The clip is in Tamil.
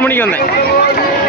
மணிக்கு வந்தேன்.